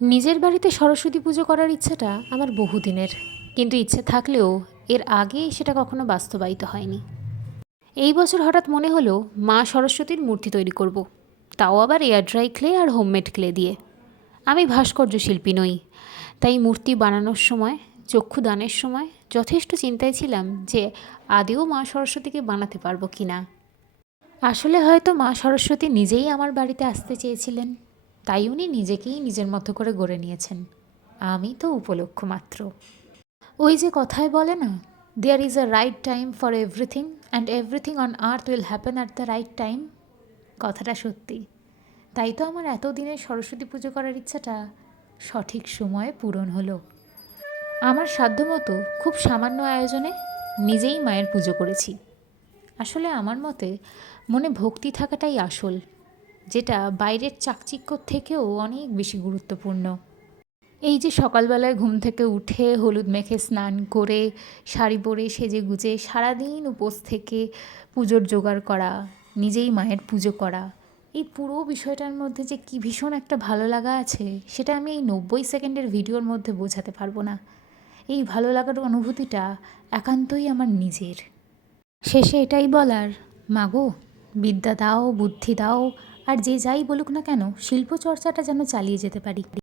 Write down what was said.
নিজের বাড়িতে সরস্বতী পুজো করার ইচ্ছাটা আমার বহুদিনের, কিন্তু ইচ্ছে থাকলেও এর আগে সেটা কখনো বাস্তবায়িত হয়নি। এই বছর হঠাৎ মনে হলো মা সরস্বতীর মূর্তি তৈরি করব, তাও আবার এয়ার ড্রাই ক্লে আর হোমমেড ক্লে দিয়ে। আমি ভাস্কর্য শিল্পী নই, তাই মূর্তি বানানোর সময়, চক্ষুদানের সময় যথেষ্ট চিন্তায় ছিলাম যে আদেও মা সরস্বতীকে বানাতে পারবো কি না। আসলে হয়তো মা সরস্বতী নিজেই আমার বাড়িতে আসতে চেয়েছিলেন, তাই উনি নিজেকেই নিজের মতো করে গড়ে নিয়েছেন। আমি তো উপলক্ষ মাত্র। ওই যে কথায় বলে না, there is a right time for everything and everything on earth will happen at the right time. কথাটা সত্যি। তাই তো আমার এতদিনের সরস্বতী পুজো করার ইচ্ছাটা সঠিক সময়ে পূরণ হলো। আমার সাধ্যমতো খুব সামান্য আয়োজনে নিজেই মায়ের পুজো করেছি। আসলে আমার মতে মনে ভক্তি থাকাটাই আসল, যেটা বাইরের চাকচিক্যর থেকেও অনেক বেশি গুরুত্বপূর্ণ। এই যে সকালবেলায় ঘুম থেকে উঠে হলুদ মেখে স্নান করে শাড়ি পরে সেজে গুজে সারাদিন উপোস থেকে পুজোর জোগাড় করা, নিজেই মায়ের পুজো করা, এই পুরো বিষয়টার মধ্যে যে কী ভীষণ একটা ভালো লাগা আছে, সেটা আমি এই 90 সেকেন্ডের ভিডিওর মধ্যে বোঝাতে পারবো না। এই ভালো লাগার অনুভূতিটা একান্তই আমার নিজের। শেষে এটাই বলার, মাগো বিদ্যা দাও, বুদ্ধি দাও, আর যে যাই বলুক না কেন শিল্পচর্চাটা যেন চালিয়ে যেতে পারি।